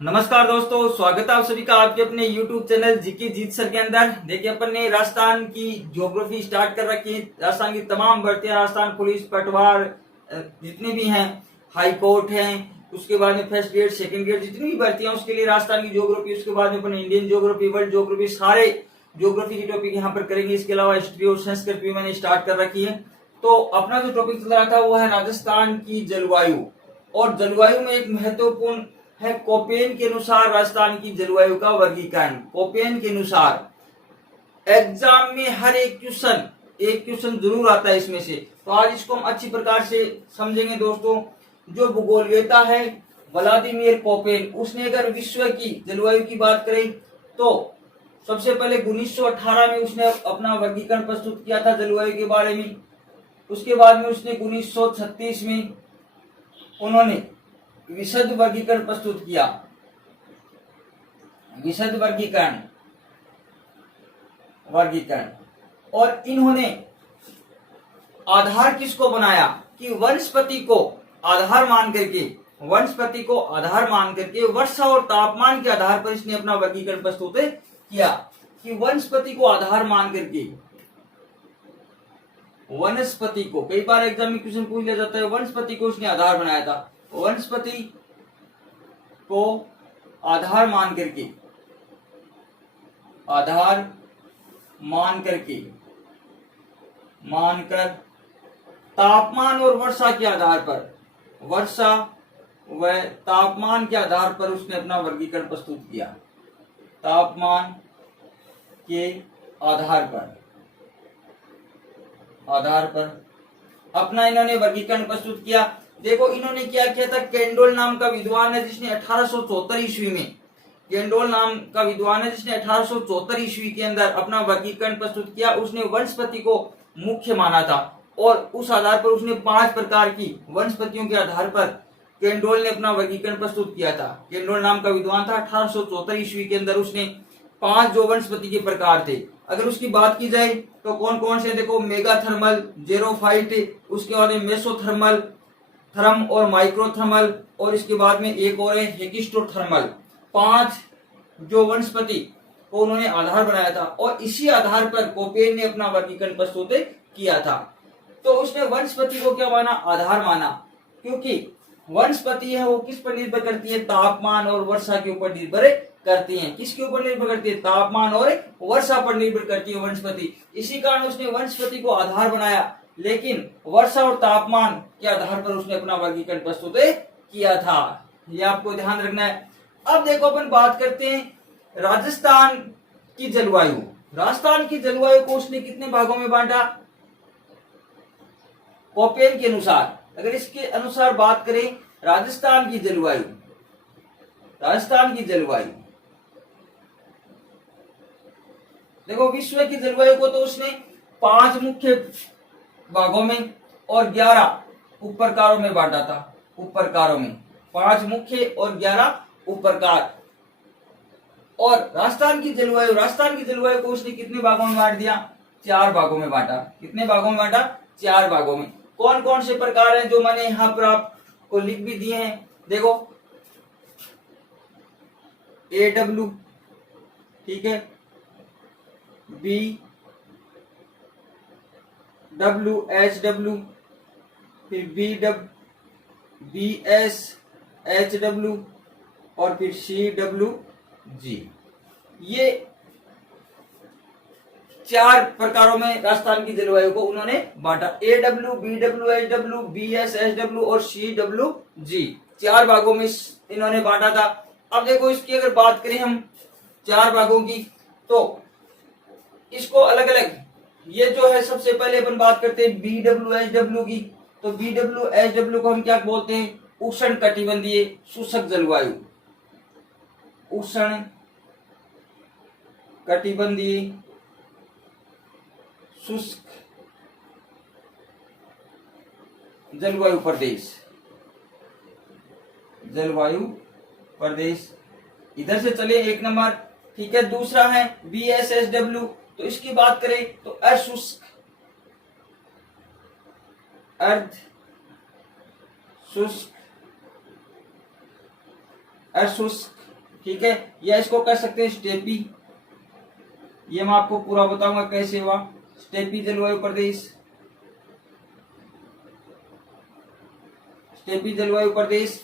नमस्कार दोस्तों, स्वागत है आप सभी का आपके अपने YouTube चैनल जीके जीत सर के अंदर। देखिए, अपन ने राजस्थान की ज्योग्राफी स्टार्ट कर रखी है। राजस्थान की तमाम भर्तियां, राजस्थान पुलिस, पटवार, जितनी भी हैं, हाई कोर्ट हैं, उसके बाद में फर्स्ट ग्रेड, सेकंड ग्रेड, जितनी भी भर्तियां, उसके लिए राजस्थान की ज्योग्राफी, उसके बाद में अपन इंडियन ज्योग्राफी, वर्ल्ड ज्योग्राफी, सारे ज्योग्राफी की टॉपिक यहाँ पर करेंगे। इसके अलावा हिस्ट्री और संस्कृत भी मैंने स्टार्ट कर रखी है। तो अपना जो टॉपिक चल रहा था वो है राजस्थान की जलवायु, और जलवायु में एक महत्वपूर्ण है कोपेन के अनुसार राजस्थान की जलवायु का वर्गीकरण। कोपेन के अनुसार एग्जाम में हर एक क्वेश्चन जरूर आता है इसमें से। तो आज इसको हम अच्छी प्रकार से समझेंगे दोस्तों। जो भूगोलवेता है व्लादिमीर कोपेन, उसने अगर विश्व की जलवायु की बात करें तो सबसे पहले 1918 में उसने अपना वर्गीकरण प्रस्तुत किया था जलवायु के बारे में। उसके बाद में उसने 1936 में उन्होंने विशद वर्गीकरण प्रस्तुत किया। विशद वर्गीकरण और इन्होंने आधार किसको बनाया कि वनस्पति को आधार मान करके वर्षा और तापमान के आधार पर इसने अपना वर्गीकरण प्रस्तुत किया। कि वनस्पति को आधार मान करके, वनस्पति को कई बार एग्जाम में क्वेश्चन पूछ लिया जाता है, वनस्पति को उसने आधार बनाया था। वनस्पति को आधार मानकर तापमान और वर्षा के आधार पर, वर्षा व तापमान के आधार पर उसने अपना वर्गीकरण प्रस्तुत किया। तापमान के आधार पर अपना इन्होंने वर्गीकरण प्रस्तुत किया। देखो, इन्होंने क्या किया था, केंडोल नाम का विद्वान है जिसने 1874 ईस्वी के अंदर अपना वर्गीकरण प्रस्तुत किया। उसने वनस्पति को मुख्य माना था और उस आधार पर उसने 5 प्रकार की वनस्पतियों के आधार पर केंडोल ने अपना वर्गीकरण प्रस्तुत किया था। केंडोल नाम का विद्वान था, 1874 ईस्वी के अंदर उसने 5 जो वनस्पति के प्रकार थे। अगर उसकी बात की जाए तो कौन कौन से, देखो, मेगाथर्मल, जेरोफाइट, उसके बाद में मेसोथर्मल, थर्म और माइक्रोथर्मल, और इसके बाद में एक और है हेकिस्टोथर्मल। 5 जो वनस्पति को उन्होंने आधार बनाया था और इसी आधार पर कोपेन ने अपना वर्गीकरण प्रस्तुत किया था। तो उसने वनस्पति को क्या माना, आधार माना, क्योंकि वनस्पति है वो किस पर निर्भर करती है, तापमान और वर्षा के ऊपर निर्भर करती हैं। किसके ऊपर निर्भर करती है, तापमान और वर्षा पर निर्भर करती है वनस्पति। इसी कारण उसने वनस्पति को आधार बनाया, लेकिन वर्षा और तापमान के आधार पर उसने अपना वर्गीकरण प्रस्तुत किया था। ये आपको ध्यान रखना है। अब देखो, अपन बात करते हैं राजस्थान की जलवायु। राजस्थान की जलवायु को उसने कितने भागों में बांटा कोपेन के अनुसार? अगर इसके अनुसार बात करें, राजस्थान की जलवायु देखो, विश्व की जलवायु को तो उसने 5 मुख्य भागों में और 11 उपप्रकारों में बांटा था। 5 मुख्य और 11 उपप्रकार। और राजस्थान की जलवायु को उसने कितने भागों में बांट दिया? 4 भागों में बांटा। कितने भागों में बांटा? 4 भागों में। कौन कौन से प्रकार हैं जो मैंने यहाँ पर आपको लिख भी दिए हैं? देखो, AW, ठीक है, BWHW, फिर BSHW और फिर CWG। ये 4 प्रकारों में राजस्थान की जलवायु को उन्होंने बांटा। AW, BWHW, BSHW और CWG 4 भागों में इन्होंने बांटा था। अब देखो, इसकी अगर बात करें हम 4 भागों की, तो इसको अलग अलग, ये जो है सबसे पहले अपन बात करते हैं BWHW की। तो BWHW को हम क्या बोलते हैं? उष्ण कटिबंधीय शुष्क जलवायु। उष्ण कटिबंधीय शुष्क जलवायु प्रदेश। इधर से चले 1 नंबर, ठीक है। दूसरा है BSHW, तो इसकी बात करें तो अशुष्क अर्ध शुष्क अशुष्क ठीक है, या इसको कह सकते हैं स्टेपी। ये मैं आपको पूरा बताऊंगा कैसे हुआ स्टेपी जलवायु प्रदेश, स्टेपी जलवायु प्रदेश।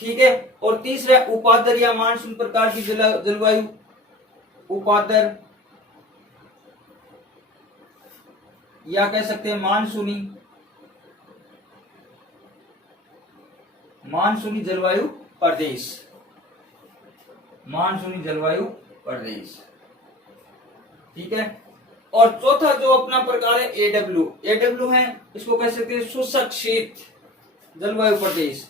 ठीक है, और तीसरा उपादर या मानसून प्रकार की जलवायु, उपादर या कह सकते हैं मानसूनी, मानसूनी जलवायु प्रदेश, मानसूनी जलवायु प्रदेश। ठीक है, और चौथा जो अपना प्रकार है एडब्ल्यू, एडब्ल्यू है, इसको कह सकते हैं शुष्क शीत जलवायु प्रदेश,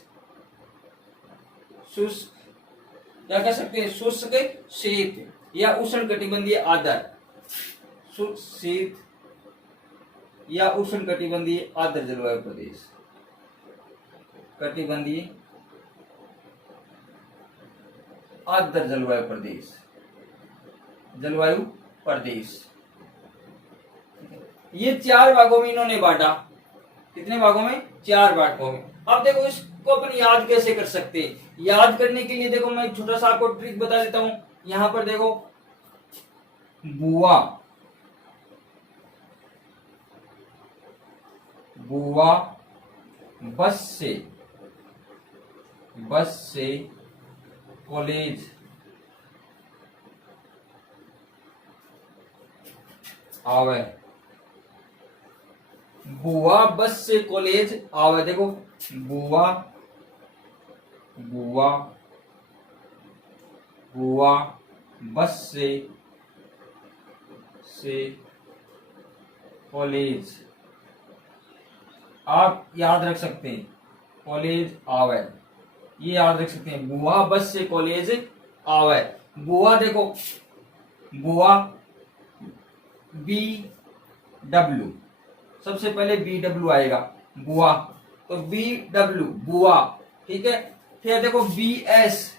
शुष्क या कह सकते हैं शुष्क शीत या उष्ण कटिबंधीय आर्द्र, शुष्क शीत या उष्ण कटिबंधीय आर्द्र जलवायु प्रदेश, कटिबंधीय आर्द्र जलवायु प्रदेश, जलवायु प्रदेश। ये 4 भागों में इन्होंने बांटा, कितने भागों में? 4 भागों में। अब देखो इसको अपन याद कैसे कर सकते हैं, याद करने के लिए देखो मैं एक छोटा सा आपको ट्रिक बता देता हूं। यहां पर देखो बुआ, बुआ बस से कॉलेज आवे, बुआ बस से कॉलेज आवे। देखो बुआ, बुआ, बुआ बस से कॉलेज, आप याद रख सकते हैं कॉलेज आवे, ये याद रख सकते हैं बुआ बस से कॉलेज आवे। बुआ देखो, बुआ बी डब्ल्यू, सबसे पहले बी डब्ल्यू आएगा बुआ, तो बी डब्ल्यू बुआ। ठीक है, फिर देखो बी एस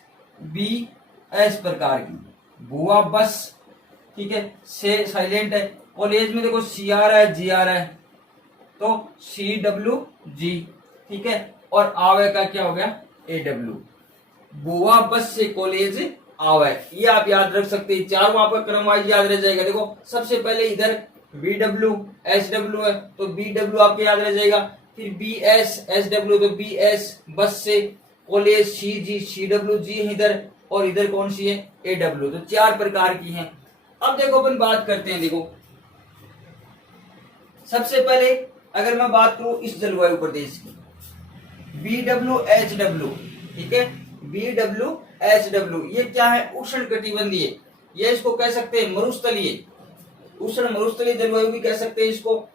प्रकार की बुआ बस। ठीक है, से साइलेंट है, कॉलेज में देखो सी आर है जी आर है, तो सी डब्ल्यू जी। ठीक है, और आवे का क्या हो गया ए डब्ल्यू, बुआ बस से कॉलेज आवे, ये आप याद रख सकते हैं। 4 वहां पर क्रम वाइज याद रह जाएगा। देखो सबसे पहले इधर बी डब्ल्यू एस डब्ल्यू है, तो बी डब्ल्यू आपके याद रह जाएगा। फिर बी एस एस डब्ल्यू, तो बी एस बस से कॉलेज सी जी, सी डब्ल्यू जी है इधर, और इधर कौन सी है ए डब्ल्यू। तो 4 प्रकार की हैं। अब देखो अपन बात करते हैं। देखो सबसे पहले अगर मैं बात करूं इस जलवायु प्रदेश की, बी डब्ल्यू एच डब्ल्यू। ठीक है, बी डब्ल्यू एच डब्ल्यू, ये क्या है? उष्ण कटिबंधीय, ये इसको कह सकते हैं मरुस्थलीय, उष्ण मरुस्थलीय जलवायु भी कह सकते हैं इसको,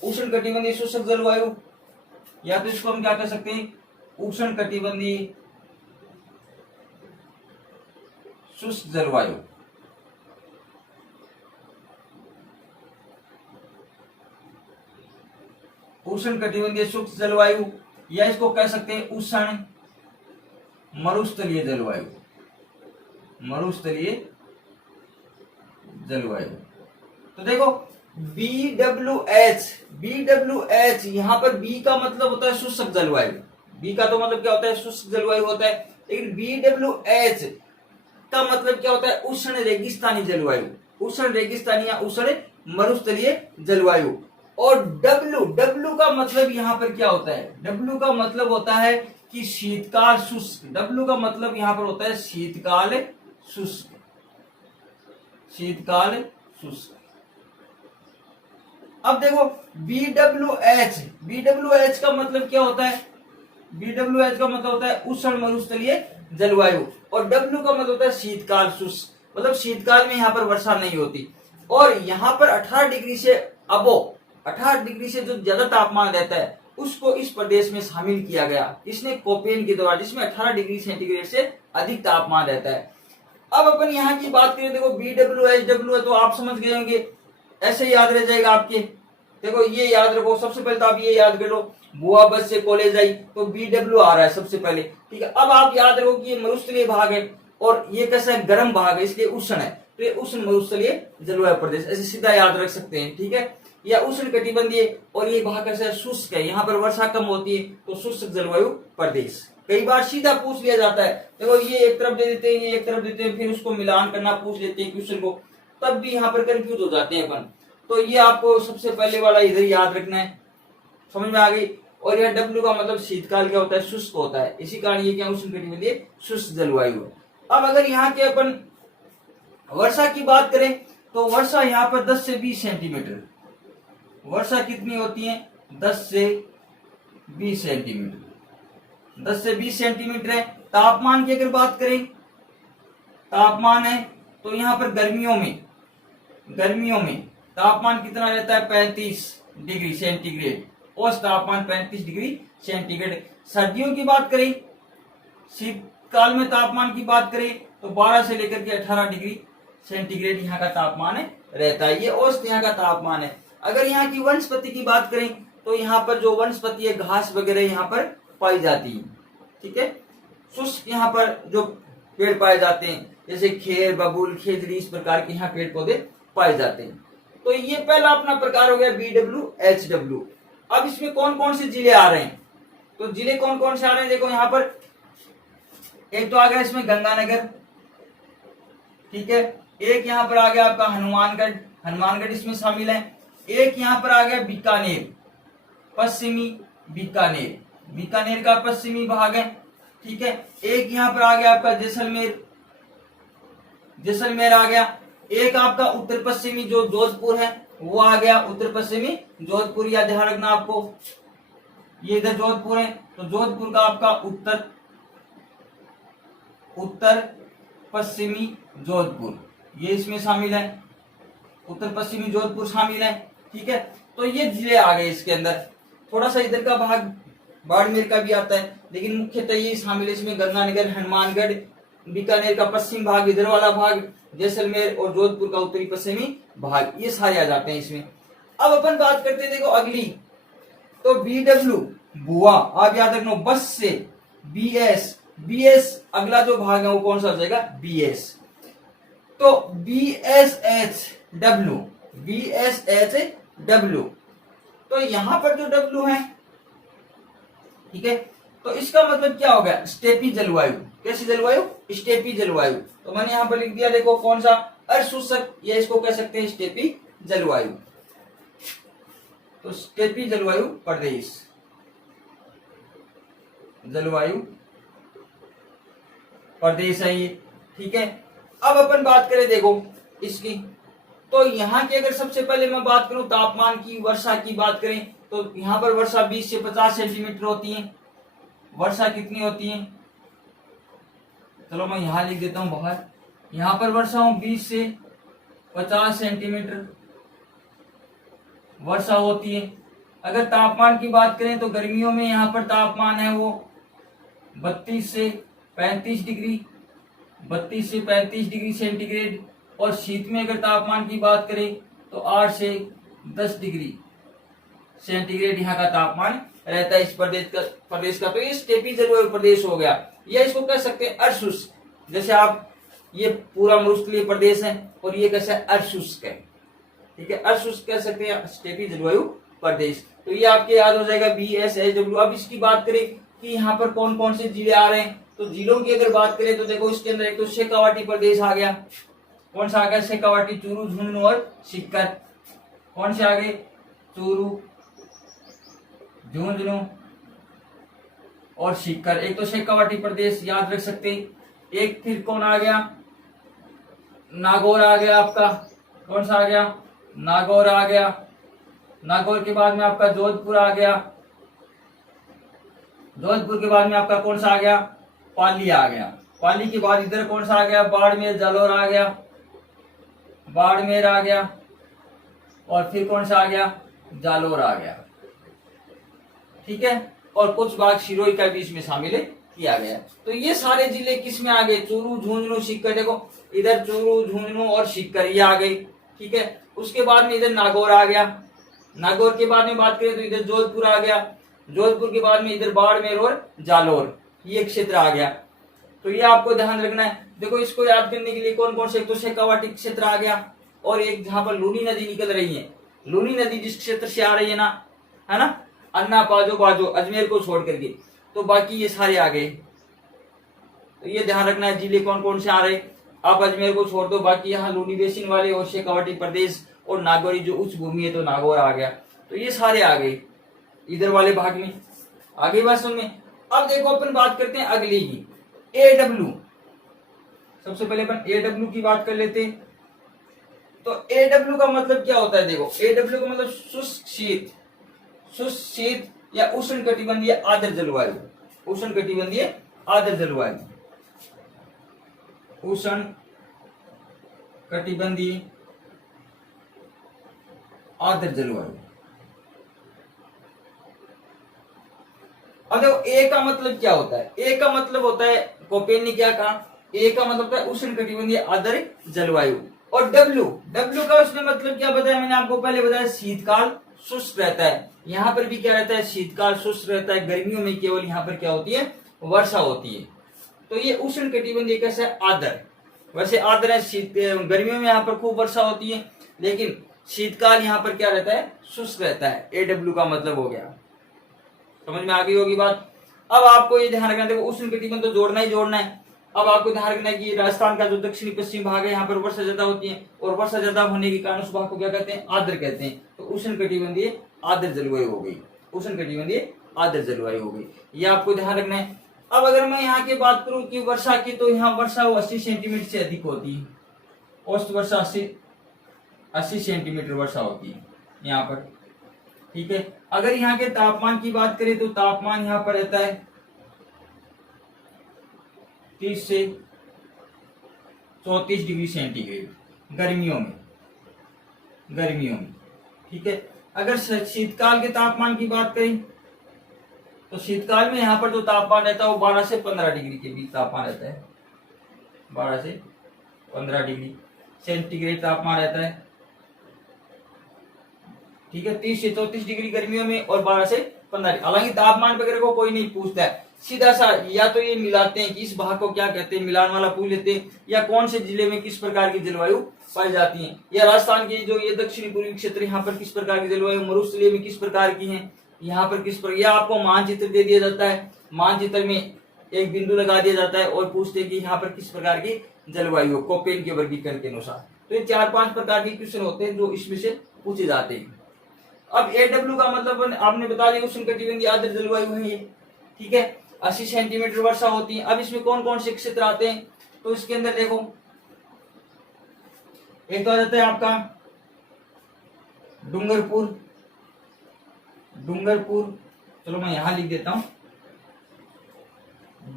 उष्ण कटिबंधीय शुष्क जलवायु, या तो इसको हम क्या कह सकते हैं उष्ण कटिबंधीय शुष्क जलवायु। उष्ण कटिबंधीय शुष्क जलवायु, या इसको कह सकते हैं उष्ण मरुस्थलीय जलवायु, मरुस्थलीय जलवायु। तो देखो बी डब्ल्यू एच, यहां पर बी का मतलब होता है शुष्क जलवायु, बी का तो मतलब क्या होता है शुष्क जलवायु होता है, लेकिन बी डब्ल्यू एच का मतलब क्या होता है उष्ण रेगिस्तानी जलवायु, उष्ण रेगिस्तानी या उष्ण मरुस्थलीय जलवायु। और डब्ल्यू का मतलब यहां पर क्या होता है? डब्ल्यू का मतलब होता है कि शीतकाल शुष्क, डब्ल्यू का मतलब यहां पर होता है शीतकाल शुष्क, शीतकाल शुष्क। अब देखो बी डब्ल्यू एच का मतलब क्या होता है? बी डब्ल्यू एच का मतलब होता है उष्ण मरुस्थलीय जलवायु, और डब्ल्यू का मतलब होता है शीतकाल शुष्क, मतलब शीतकाल में यहाँ पर वर्षा नहीं होती। और यहाँ पर 18 डिग्री से अबो, 18 डिग्री से जो ज्यादा तापमान रहता है उसको इस प्रदेश में शामिल किया गया, इसने कोपेन के द्वारा, जिसमें 18 डिग्री सेंटीग्रेड से अधिक तापमान रहता है। अब अपन यहाँ की बात करें, देखो बी डब्ल्यू एच डब्ल्यू है तो आप समझ गए होंगे, ऐसे याद रह जाएगा आपके। देखो ये याद रखो, सबसे पहले तो आप ये याद करो बुआ बस से कॉलेज आई, तो बी डब्ल्यू आ रहा है सबसे पहले। ठीक है, अब आप याद रखो कि ये मरुस्थलीय भाग है और ये कैसा है गर्म भाग है, इसलिए उष्ण है, तो ये उष्ण मरुस्थलीय जलवायु प्रदेश, ऐसे सीधा याद रख सकते हैं। ठीक है, या उष्ण कटिबंधीय, और ये भाग कैसा है शुष्क है, यहाँ पर वर्षा कम होती है, तो शुष्क जलवायु प्रदेश। कई बार सीधा पूछ लिया जाता है, देखो ये एक तरफ दे देते हैं, ये एक तरफ देते हैं, फिर उसको मिलान करना पूछ लेते हैं क्वेश्चन को, तब भी यहाँ पर कंफ्यूज हो जाते हैं अपन। तो ये आपको सबसे पहले वाला इधर याद रखना है, समझ में आ गई। और यह डब्ल्यू का मतलब शीतकाल क्या होता है, शुष्क होता है, इसी कारण ये क्या उष्णकटिबंधीय शुष्क जलवायु। अब अगर यहाँ के अपन वर्षा की बात करें तो वर्षा यहाँ पर 10 से 20 सेंटीमीटर, वर्षा कितनी होती है, 10 से 20 सेंटीमीटर, 10 से 20 सेंटीमीटर है। तापमान की अगर बात करें, तापमान है तो यहाँ पर गर्मियों में तापमान कितना रहता है, 35 डिग्री सेंटीग्रेड, औसत तापमान 35 डिग्री सेंटीग्रेड। सर्दियों की बात करें, शीतकाल में तापमान की बात करें तो 12 से लेकर के 18 डिग्री सेंटीग्रेड यहाँ का तापमान रहता है, ये औसत यहाँ का तापमान है। अगर यहाँ की वनस्पति की बात करें तो यहाँ पर जो वनस्पति है, घास वगैरह यहाँ पर पाई जाती है, ठीक है। शुष्क यहाँ पर जो पेड़ पाए जाते हैं, जैसे खेर, बबूल, खेजड़ी, इस प्रकार के यहाँ पेड़ पौधे पाए जाते हैं। तो ये पहला अपना प्रकार हो गया BWHW। अब इसमें कौन कौन से जिले आ रहे हैं, तो जिले कौन कौन से आ रहे हैं, देखो यहाँ पर एक तो आ गया इसमें गंगानगर, ठीक है। एक यहाँ पर आ गया आपका हनुमानगढ़ इसमें शामिल है। एक यहाँ पर आ गया बीकानेर, पश्चिमी बीकानेर का पश्चिमी भाग है, ठीक है। एक यहाँ पर आ गया आपका जैसलमेर आ गया। एक आपका उत्तर पश्चिमी जो जोधपुर है वो आ गया, उत्तर पश्चिमी जोधपुर, या ध्यान रखना आपको, ये इधर जोधपुर है तो जोधपुर का आपका उत्तर पश्चिमी जोधपुर, ये इसमें शामिल है, उत्तर पश्चिमी जोधपुर शामिल है, ठीक है। तो ये जिले आ गए इसके अंदर। थोड़ा सा इधर का भाग बाड़मेर का भी आता है, लेकिन मुख्यतः ये शामिल है इसमें गंगानगर, हनुमानगढ़, बीकानेर का पश्चिम भाग, इधर वाला भाग, जैसलमेर और जोधपुर का उत्तरी पश्चिमी भाग, ये सारे आ जाते हैं इसमें। अब अपन बात करते हैं, देखो अगली, तो BW बुआ, आप याद रखना, बस से BS अगला जो भाग है वो कौन सा हो जाएगा, BS। तो BSHW, तो यहां पर जो W है, ठीक है, तो इसका मतलब क्या हो गया, स्टेपी जलवायु। कैसी जलवायु, स्टेपी जलवायु। तो मैंने यहां पर लिख दिया, देखो कौन सा, अर्धशुष्क, या इसको कह सकते हैं स्टेपी जलवायु। तो स्टेपी जलवायु प्रदेश, है ये, ठीक है। अब अपन बात करें देखो इसकी, तो यहाँ की अगर सबसे पहले मैं बात करूं तापमान की, वर्षा की बात करें तो यहाँ पर वर्षा 20 से 50 सेंटीमीटर होती है। वर्षा कितनी होती है, चलो मैं यहाँ लिख देता हूं बाहर, यहाँ पर वर्षा 20 से 50 सेंटीमीटर वर्षा होती है। अगर तापमान की बात करें तो गर्मियों में यहाँ पर तापमान है वो 32 से 35 डिग्री सेंटीग्रेड, और शीत में अगर तापमान की बात करें तो 8 से 10 डिग्री सेंटीग्रेड यहाँ का तापमान रहता है इस प्रदेश का। तो ये स्टेपी जलवायु प्रदेश हो गया, या इसको कह सकते हैं अर्धशुष्क। जैसे आप, ये पूरा मरुस्थलीय प्रदेश है और ये कैसा है, अर्धशुष्क है, ठीक है, अर्धशुष्क कह सकते हैं स्टेपी जलवायु प्रदेश। तो ये आपके याद हो जाएगा BSHW। अब इसकी बात करें कि यहाँ पर कौन कौन से जिले आ रहे हैं, तो जिलों की अगर बात करें तो देखो इसके अंदर एक तो शेखावाटी प्रदेश आ गया, कौन सा आ गया, शेखावाटी, चूरू, झुंझुनू और सीकर। कौन से आ गए, चूरू, झुंझुनू और सीकर। एक तो शेखावाटी प्रदेश याद रख सकते हैं। एक फिर कौन आ गया, नागौर आ गया आपका, कौन सा आ गया, नागौर आ गया। नागौर के बाद में आपका जोधपुर आ गया, जोधपुर के बाद में आपका कौन सा आ गया, पाली आ गया। पाली के बाद इधर कौन सा आ गया, बाड़मेर, जालोर आ गया, बाड़मेर आ गया, और फिर कौन सा आ गया, जालोर आ गया, ठीक है। और कुछ भाग सिरोही का भी इसमें शामिल किया गया। तो ये सारे जिले किस में आ गए, चूरू, झुंझुनू, सीकर। देखो इधर चूरू, झुंझुनू और सीकर ये आ गई, ठीक है। उसके बाद में इधर नागौर आ गया, नागौर के बाद में बात करें तो इधर जोधपुर आ गया, जोधपुर के बाद में इधर बाड़मेर और जालोर, ये क्षेत्र आ गया। तो ये आपको ध्यान रखना है। देखो इसको याद करने के लिए कौन कौन से, एक तो शेखावाटी क्षेत्र आ गया, और एक जहां पर लूनी नदी निकल रही है, लूनी नदी जिस क्षेत्र से आ रही है ना, है ना, अन्ना, बाजो, अजमेर को छोड़ करके, तो बाकी ये सारे आ गए। तो ये ध्यान रखना है जिले कौन कौन से आ रहे। आप अजमेर को छोड़ दो, बाकी यहाँ लूनी बेसिन वाले और शेखावाटी प्रदेश और नागौरी जो उच्च भूमि है तो नागौर आ गया। तो ये सारे आ गए इधर वाले भाग में। आगे बात सुन में। अब देखो अपन बात करते हैं अगली की, AW। सबसे पहले अपन AW की बात कर लेते हैं। तो AW का मतलब क्या होता है, देखो AW का मतलब शुष्क शीत, शुष्क शीत या उष्ण कटिबंधीय आर्द्र जलवायु, उष्ण कटिबंधीय आर्द्र जलवायु, उष्ण कटिबंधीय आर्द्र जलवायु। अब देखो ए का मतलब क्या होता है, ए का मतलब होता है, कोपेन ने क्या कहा, ए का मतलब होता है उष्ण कटिबंधीय आर्द्र जलवायु। और डब्ल्यू का उसने मतलब क्या बताया, मैंने आपको पहले बताया शीतकाल शुष्क रहता है। यहाँ पर भी क्या रहता है, शीतकाल शुष्क रहता है। गर्मियों में केवल यहाँ पर क्या होती है, वर्षा होती है। तो ये उष्ण कटिबंधीय कैसा है, आर्द्र। वैसे आर्द्र है, शीत गर्मियों में यहाँ पर खूब वर्षा होती है, लेकिन शीतकाल यहाँ पर क्या रहता है, शुष्क रहता है। AW का मतलब हो गया, समझ में आ गई होगी बात। अब आपको ये ध्यान रखना, देखो उष्ण कटिबंध तो जोड़ना ही जोड़ना है। अब आपको ध्यान रखना है कि राजस्थान का जो दक्षिणी पश्चिम भाग है यहाँ पर वर्षा ज्यादा होती है, और वर्षा ज्यादा होने के कारण उस भाग को क्या कहते हैं, आर्द्र कहते हैं। तो उष्ण कटिबंधीय आर्द्र जलवायु हो गई, उष्ण कटिबंधीय आर्द्र जलवायु हो गई, ये आपको ध्यान रखना है। अब अगर मैं यहाँ की बात करूं कि वर्षा की, तो यहाँ वर्षा 80 सेंटीमीटर से अधिक होती है। औसत वर्षा 80 सेंटीमीटर वर्षा होती है यहाँ पर, ठीक है। अगर यहाँ के तापमान की बात करें तो तापमान यहाँ पर रहता है 30 से 34 डिग्री सेंटीग्रेड गर्मियों में, ठीक है। अगर शीतकाल के तापमान की बात करें तो शीतकाल में यहाँ पर जो तापमान रहता है वो 12 से 15 डिग्री के बीच तापमान रहता है, 12 से 15 डिग्री सेंटीग्रेड तापमान रहता है, ठीक है। 30 से 34 डिग्री गर्मियों में और 12 से 15। हालांकि तापमान वगैरह को कोई नहीं पूछता है, सीधा सा या तो ये मिलाते हैं कि इस भाग को क्या कहते हैं, मिलान वाला पूछ लेते हैं, या कौन से जिले में किस प्रकार की जलवायु पाई जाती है, या राजस्थान की जो ये दक्षिणी पूर्वी क्षेत्र यहाँ पर किस प्रकार की जलवायु, मरुस्थलीय में किस प्रकार की है, यहाँ पर किस प्रकार, या आपको मानचित्र दे दिया जाता है, मानचित्र में एक बिंदु लगा दिया जाता है और पूछते हैं कि यहाँ पर किस प्रकार की जलवायु, कोपेन के वर्गीकरण के अनुसार। तो ये 4-5 प्रकार के क्वेश्चन होते हैं जो इसमें से पूछे जाते हैं। अब AW का मतलब आपने बता दिया, उष्ण कटिबंधीय आर्द्र जलवायु है ये, ठीक है। 80 सेंटीमीटर वर्षा होती है। अब इसमें कौन कौन से क्षेत्र आते हैं, तो इसके अंदर देखो एक तो आ जाता है आपका डूंगरपुर, चलो मैं यहां लिख देता हूं,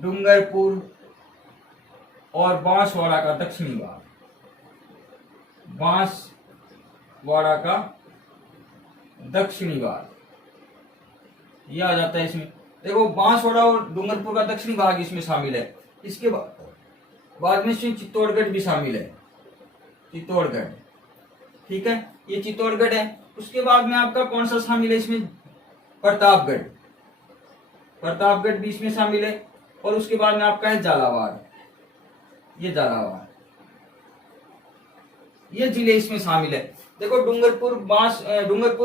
डूंगरपुर और बांसवाड़ा का दक्षिणी भाग, बांसवाड़ा का दक्षिणी भाग, ये आ जाता है इसमें। देखो बांसवाड़ा और डूंगरपुर का दक्षिणी भाग इसमें शामिल है। इसके बाद में इसमें चित्तौड़गढ़ भी शामिल है, चित्तौड़गढ़, ठीक है, ये चित्तौड़गढ़ है। उसके बाद में आपका कौन सा शामिल है इसमें, प्रतापगढ़ भी इसमें शामिल है। और उसके बाद में आपका है झालावाड़, ये झालावाड़, ये जिले इसमें शामिल है। देखो डूंगरपुर,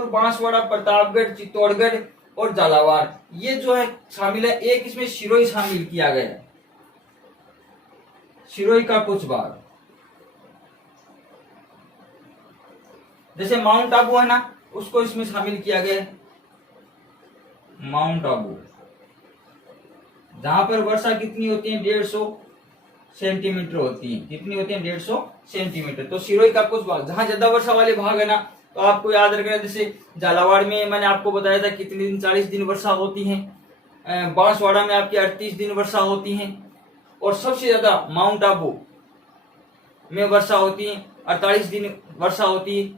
बांसवाड़ा, प्रतापगढ़, चित्तौड़गढ़ और झालावाड़, ये जो है शामिल है। एक इसमें सिरोही शामिल किया गया है, सिरोही का कुछ भाग, जैसे माउंट आबू है ना, उसको इसमें शामिल किया गया है, माउंट आबू, जहां पर वर्षा कितनी होती है, 150 सेंटीमीटर होती है। कितनी होती है, 150 सेंटीमीटर। तो सिरोही का कुछ भाग, जहां ज्यादा वर्षा वाले भाग है ना, तो आपको याद रखना, जैसे झालावाड़ में मैंने आपको बताया था कितने दिन, 40 दिन वर्षा होती है। बांसवाड़ा में आपकी 38 दिन वर्षा होती है। और सबसे ज्यादा माउंट आबू में वर्षा होती है, 48 दिन वर्षा होती है,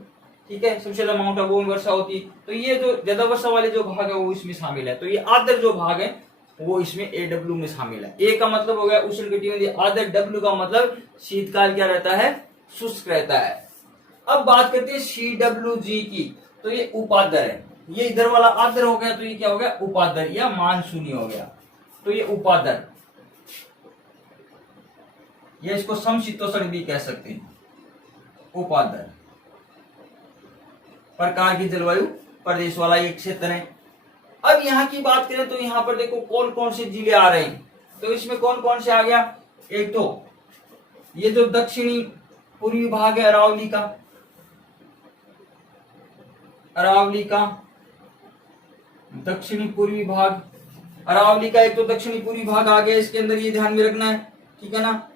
ठीक है। सबसे ज्यादा माउंट आबू में वर्षा होती है। तो ये जो ज्यादा वर्षा वाले जो भाग है वो इसमें शामिल है। तो ये आर्द्र जो भाग है वो इसमें AW में शामिल है। A का मतलब हो गया उष्ण कटिबंधीय आर्द्र, W का मतलब शीतकाल क्या रहता है, शुष्क रहता है। अब बात करते हैं CWG की, तो ये उपार्द्र है। ये इधर वाला आर्द्र हो गया, तो ये क्या हो गया, उपार्द्र या मानसूनी हो गया। तो ये उपार्द्र, ये इसको समशीतोष्ण भी कह सकते हैं। उपार्द्र प्रकार की जलवायु प्रदेश वाला एक क्षेत्र है। अब यहाँ की बात करें तो यहाँ पर देखो कौन कौन से जिले आ रहे हैं। तो इसमें कौन कौन से आ गया, एक तो ये जो दक्षिणी पूर्वी भाग है अरावली का, अरावली का दक्षिणी पूर्वी भाग, अरावली का एक तो दक्षिणी पूर्वी भाग आ गया, इसके अंदर ये ध्यान में रखना है, ठीक है ना।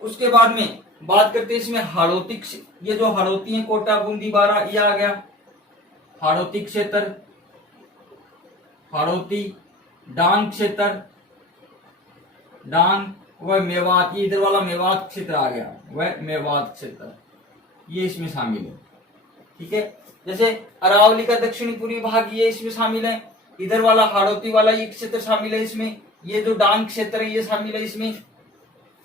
उसके बाद में बात करते हैं इसमें हाड़ौती, ये जो हाड़ौती है कोटा बूंदी बारा ये आ गया हाड़ौती क्षेत्र, हाड़ौती, डांग क्षेत्र, डांग, वह मेवात, ये इधर वाला मेवात क्षेत्र आ गया, वह मेवात क्षेत्र ये इसमें शामिल है, ठीक है। जैसे अरावली का दक्षिणी पूर्वी भाग ये इसमें शामिल है, इधर वाला हाड़ौती वाला ये क्षेत्र शामिल है इसमें, ये जो डांग क्षेत्र है ये शामिल है इसमें,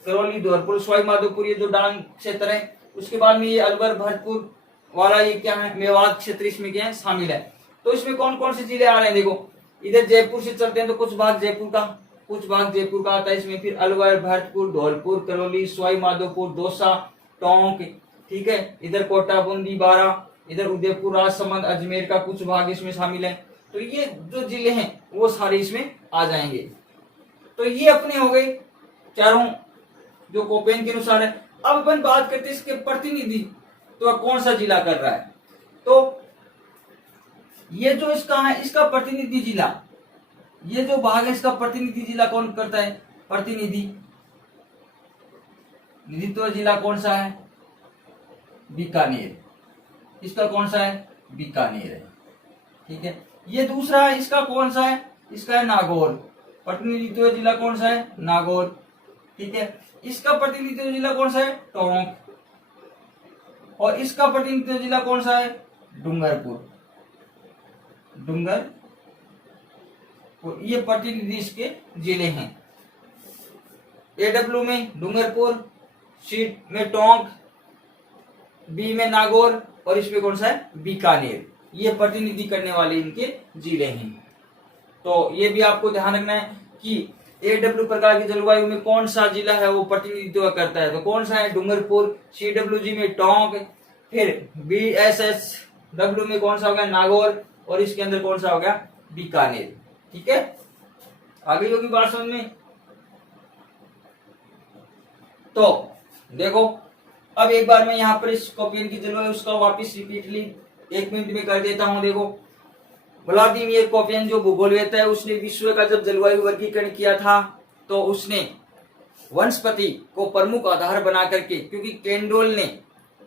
करौली, धौलपुर, सवाई माधोपुर ये जो डांग क्षेत्र है। उसके बाद में ये अलवर, भरतपुर वाला ये क्या है, मेवात क्षेत्र इसमें क्या है, शामिल है। तो इसमें कौन कौन से जिले आ रहे हैं, देखो इधर जयपुर से चलते हैं तो कुछ भाग जयपुर का, कुछ भाग जयपुर का आता है इसमें, फिर अलवर, भरतपुर, धौलपुर, करौली, सवाई माधोपुर, दौसा, टोंक, ठीक है, इधर कोटा बूंदी बारा, इधर उदयपुर, राजसमंद, अजमेर का कुछ भाग इसमें शामिल है। तो ये जो जिले हैं वो सारे इसमें आ जाएंगे। तो ये अपने हो गए चारों जो कोपेन के अनुसार है। अब अपन बात करते हैं इसके प्रतिनिधि, तो कौन सा जिला कर रहा है। तो ये जो इसका है, इसका प्रतिनिधि जिला, ये जो भाग है इसका प्रतिनिधि जिला कौन करता है, प्रतिनिधि निधित्व जिला कौन सा है, बीकानेर, इसका कौन सा है, बीकानेर है, ठीक है। ये दूसरा है, इसका कौन सा है, इसका है नागौर, प्रतिनिधित्व जिला कौन सा है, नागौर, ठीक है। इसका प्रतिनिधित्व जिला कौन सा है, टोंक, और इसका प्रतिनिधित्व जिला कौन सा है, डूंगरपुर, डूंगरपुर, ये प्रतिनिधि इसके जिले हैं। एडब्ल्यू में डूंगरपुर, सी में टोंक, बी में नागौर, और इसमें कौन सा है, बीकानेर, ये प्रतिनिधि करने वाले इनके जिले हैं। तो ये भी आपको ध्यान रखना है कि एडब्ल्यू प्रकार की जलवायु में कौन सा जिला है वो प्रतिनिधित्व करता है। तो कौन सा है, डूंगरपुर, सीडब्ल्यूजी में टोंक, फिर बीएसएसडब्ल्यू में कौन सा हो गया, नागौर, और इसके अंदर कौन सा हो गया, बीकानेर, ठीक है। आगे होगी बात समझ में। तो देखो अब एक बार मैं यहाँ पर इस कोपेन की जलवायु उसका वापिस रिपीटली 1 मिनट में कर देता हूं। देखो व्लादिमीर कोपेन जो भूगोलवेत्ता है, उसने विश्व का जब जलवायु वर्गीकरण किया था तो उसने वनस्पति को प्रमुख आधार बना करके, क्योंकि केंडोल ने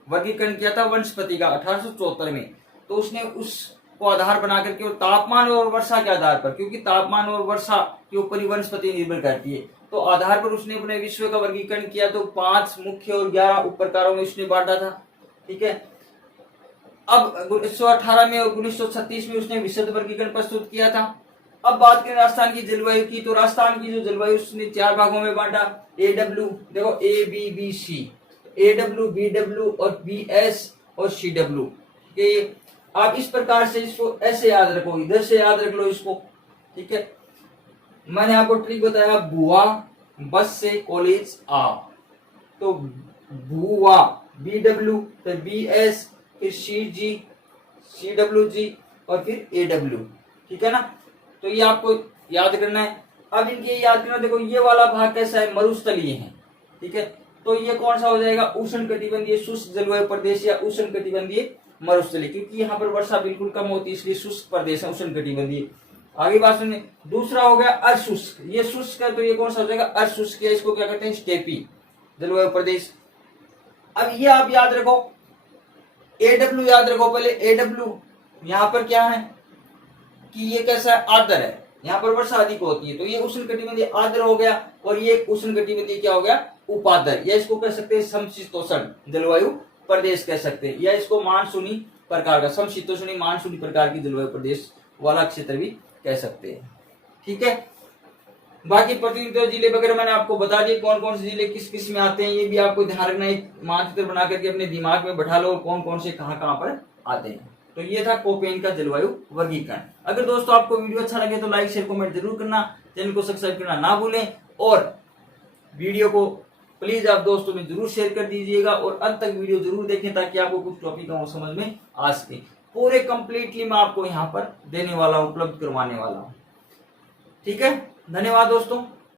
वर्गीकरण किया था वनस्पति का 1874 में, तो उसने उसको आधार बना करके और तापमान और वर्षा के आधार पर, क्योंकि तापमान और वर्षा के ऊपर ही वनस्पति निर्भर करती है, तो आधार पर उसने अपने विश्व का वर्गीकरण किया। तो 5 मुख्य और 11 उप प्रकारों में उसने बांटा था, ठीक है। अब 1918 में और 1936 में उसने विशद वर्गीकरण प्रस्तुत किया था। अब बात करें राजस्थान की जलवायु की, तो राजस्थान की जो जलवायु उसने 4 भागों में बांटा। एडब्ल्यू, देखो A B B C, AW, BW और बीएस और सीडब्ल्यू, आप इस प्रकार से इसको ऐसे याद रखो, इधर से याद रख लो इसको, ठीक है। मैंने आपको ट्रिक बताया, बुआ बस से कॉलेज आ, तो बुआ बीडब्ल्यू, फिर बीएस, फिर सी जी, सीडब्ल्यू जी, और फिर एडब्ल्यू, ठीक है ना। तो ये आपको याद करना है। अब इनके याद करना, देखो ये वाला भाग कैसा है, मरुस्थलीय है, ठीक है। तो ये कौन सा हो जाएगा, उष्ण कटिबंधीय शुष्क जलवायु प्रदेश या उष्ण कटिबंधीय मरुस्थलीय, क्योंकि यहाँ पर वर्षा बिल्कुल कम होती है, इसलिए शुष्क प्रदेश है, उष्ण कटिबंधीय। आगे बात सुनिए, दूसरा हो गया अशुष्क, ये शुष्क है, तो ये कौन सा हो जाएगा, अशुष्क, इसको क्या कहते हैं, स्टेपी जलवायु प्रदेश। अब ये आप याद रखो, एडब्ल्यू याद रखो पहले। एडब्ल्यू यहाँ पर क्या है कि ये कैसा है, आर्द्र है, यहाँ पर वर्षा अधिक होती है, तो ये उष्ण कटिबंधीय आर्द्र हो गया, और ये उष्ण कटिबंधीय क्या हो गया, उपाद्र, या इसको कह सकते हैं समशीतोष्ण जलवायु प्रदेश कह सकते हैं, या इसको मानसूनी प्रकार का, समशीतोष्णी मानसूनी प्रकार की जलवायु प्रदेश वाला क्षेत्र भी कह सकते हैं, ठीक है। बाकी प्रतिनिधित्व जिले वगैरह मैंने आपको बता दिए, कौन कौन से जिले किस किस में आते हैं, ये भी आपको ध्यान रखना है, मानचित्र बना करके अपने दिमाग में बैठा लो, और कौन कौन से कहाँ कहाँ पर आते हैं। तो ये था कोपेन का जलवायु वर्गीकरण। अगर दोस्तों आपको वीडियो अच्छा लगे तो लाइक शेयर कमेंट जरूर करना, चैनल को सब्सक्राइब करना ना भूलें, और वीडियो को प्लीज आप दोस्तों में जरूर शेयर कर दीजिएगा, और अंत तक वीडियो जरूर देखें ताकि आपको कुछ टॉपिक समझ में आ सके। पूरे कंप्लीटली मैं आपको यहाँ पर देने वाला हूँ, उपलब्ध करवाने वाला हूँ। ठीक है, धन्यवाद दोस्तों।